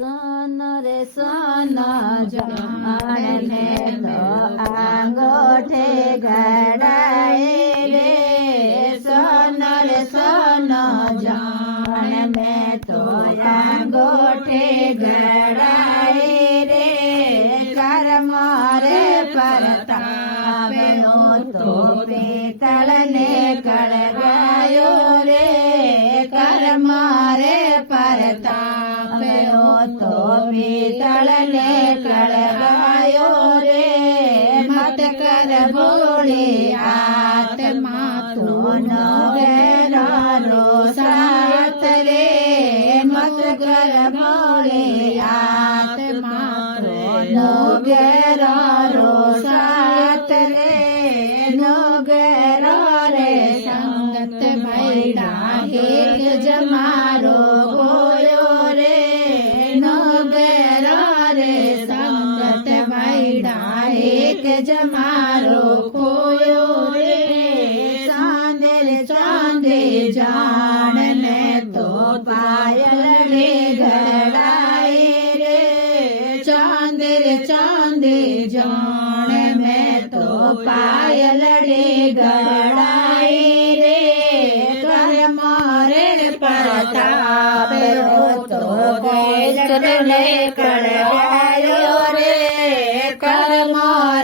સોનો રે સોનો જાણે તો આંગોઠે ઘડાય રે સોનો રે સોનો જાણે મેં તો આંગોઠે ઘડાય રે કર્મ રે પરતાપે તો પિત્તળ ને કળગાયો રે કર્મ રે પરતાપે તો પિત્તળ ને કળગાયો રે મત કર ભોળી આત્મા તો ન ગેરાનો સાથ રે મત કર ભોળી આત્મા તો ન ગેરાનો સાથ રે ન ગેરો રે સંગત ભૈડા એક જમારો ગોયો રે ન ગેરો રે સંગત ભૈડા એક જમારો ખોયો રે ચાંદે ચાંદે જાણ ને તો પાયલ રે ઘડાય રે ચાંદે ચાંદે જાણ મેં તો પાયલ રે ઘડાય રે કર્મ રે પરતાપ તો ગેલટને કળગાયો રે કર્મ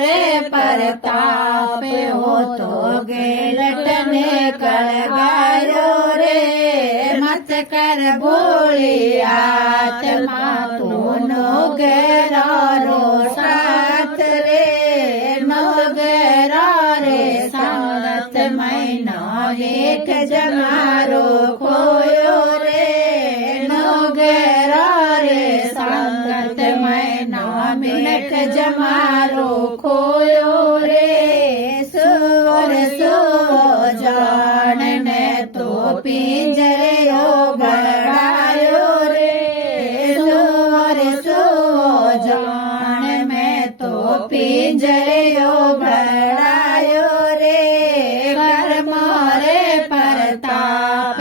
રે પરતાપ તો ગેલટને કળગાયો રે મત કર ભોળી આત્મા તો નો ગેરારો સાથ રે નો ગેરા રે સંગત મહિના એક જમારો ખોયો રે નો ગેરા રે સંગત મહિના એક જમારો ખોયો રે સુર સો જાણ ને તો પિંજરો ગળાયો રે સુર સો જાણ મેં તો પિંજરો ગળાયો રે કર્મ રે પરતાપ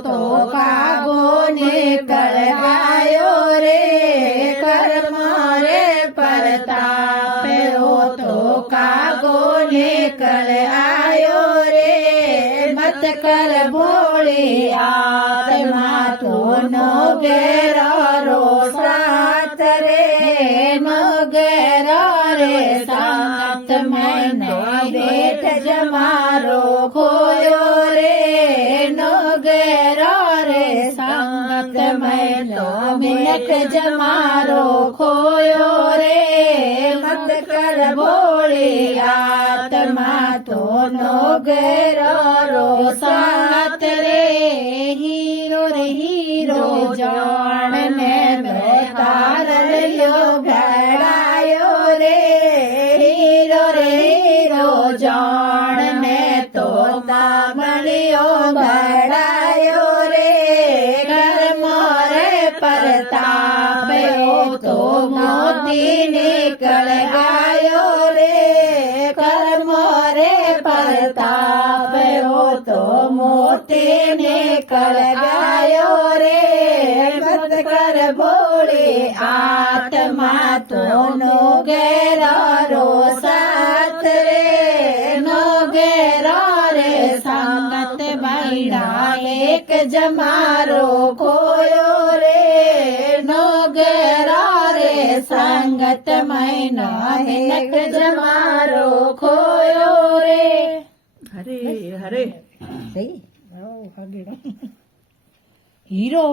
તો કાગો ને કળગાયો રે કર્મ રે પરતાપ તો કાગો ને કળાયો રે મત કર ભોળી આત્મા તો નો ગેરારો સાથ રે નો ગેરા રે સંગત મહિને બેઠ જમારો ખોયો રે નો ગેરા રે સંગત મહિનો મિલક જમારો ખોયો રે મત કર ભોળી આત્મા તો નો ગેરારો સાથ રે હીરો રે હીરો જાણ ને તારલ્યો ઘડાયો રે હીરો રે હીરો જાણ ને તો તામળિયો ઘડાયો રે કર્મ રે પરતાપ તો મોતી નીકળ ગાયો રે કર્મ રે પરતાપ તો મોતી નીકળ ગાયો રે મત કર ભોળી આત્મા તો નો ગેરારો સાથ રે નો ગેરા રે સંગત ભૈડા એક જમારો ખોયો રે નો ગેરા રે સંગત મહિના એક જમારો ખોયો રે હરે હરે હીરો